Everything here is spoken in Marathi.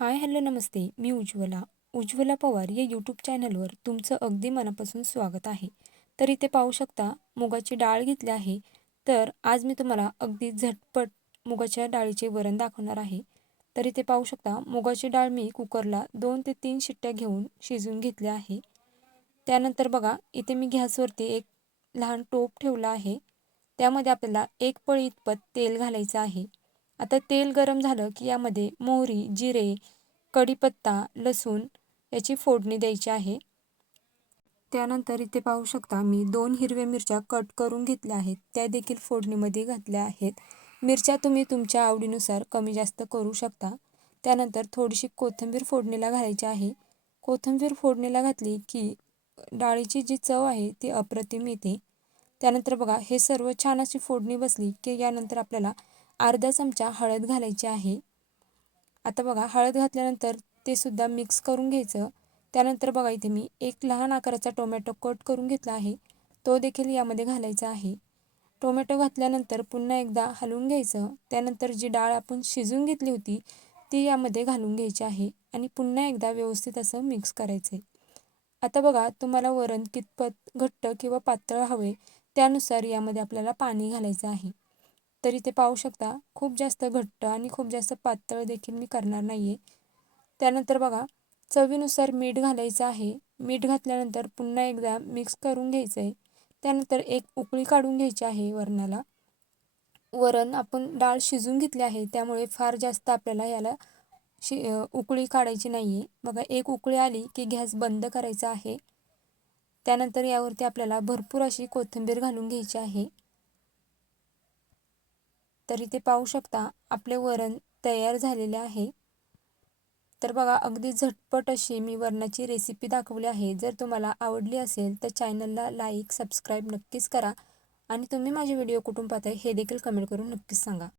हाय हॅलो नमस्ते. मी उज्ज्वला पवार या यूट्यूब चॅनलवर तुमचं अगदी मनापासून स्वागत आहे. तर इथे पाहू शकता मुगाची डाळ घेतली आहे. तर आज मी तुम्हाला अगदी झटपट मुगाच्या डाळीचे वरण दाखवणार आहे. तर इथे पाहू शकता मुगाची डाळ मी कुकरला 2 ते 3 शिट्ट्या घेऊन शिजवून घेतली आहे. त्यानंतर बघा इथे मी गॅसवरती एक लहान टोप ठेवला आहे. त्यामध्ये आपल्याला 1 पळी इतपत तेल घालायचं आहे. आता तेल गरम झालं की यामध्ये मोहरी, जिरे, कढीपत्ता, लसूण याची फोडणी द्यायची आहे. त्यानंतर इथे पाहू शकता मी 2 हिरव्या मिरच्या कट करून घेतल्या आहेत. त्या देखील फोडणीमध्ये घातल्या आहेत. मिरच्या तुम्ही तुमच्या आवडीनुसार कमी जास्त करू शकता. त्यानंतर थोडीशी कोथिंबीर फोडणीला घालायची आहे. कोथिंबीर फोडणीला घातली की डाळीची जी चव आहे ती अप्रतिम येते. त्यानंतर बघा हे सर्व छान अशी फोडणी बसली की यानंतर आपल्याला अर्धा चमचा हळद घालायची आहे. आता बघा हळद घातल्यानंतर ते सुद्धा मिक्स करून घ्यायचं. त्यानंतर बघा इथे मी एक लहान आकाराचा टोमॅटो कट करून घेतला आहे. तो देखील यामध्ये घालायचा आहे. टोमॅटो घातल्यानंतर पुन्हा एकदा हलवून घ्यायचं. त्यानंतर जी डाळ आपण शिजवून घेतली होती ती यामध्ये घालून घ्यायची आहे आणि पुन्हा एकदा व्यवस्थित असं मिक्स करायचं आहे. आता बघा तुम्हाला वरण कितपत घट्ट किंवा पातळ हवे त्यानुसार यामध्ये आपल्याला पाणी घालायचं आहे. तर इथे पाहू शकता खूप जास्त घट्ट आणि खूप जास्त पातळ देखील मी करणार नाही आहे. त्यानंतर बघा चवीनुसार मीठ घालायचं आहे. मीठ घातल्यानंतर पुन्हा एकदा मिक्स करून घ्यायचं आहे. त्यानंतर एक उकळी काढून घ्यायची आहे वरणाला. वरण आपण डाळ शिजवून घेतली आहे त्यामुळे फार जास्त आपल्याला याला उकळी काढायची नाही आहे. बघा एक उकळी आली की गॅस बंद करायचा आहे. त्यानंतर यावरती आपल्याला भरपूर अशी कोथिंबीर घालून घ्यायची आहे. तर इथे पाहू शकता आपले वरण तयार झालेले आहे. तर बघा अगदी झटपट अशी मी वरणाची रेसिपी दाखवली आहे. जर तुम्हाला आवडली असेल तर चॅनलला लाईक, सबस्क्राईब नक्कीच करा आणि तुम्ही माझे व्हिडिओ कुठून पाहताय हे देखील कमेंट करून नक्कीच सांगा.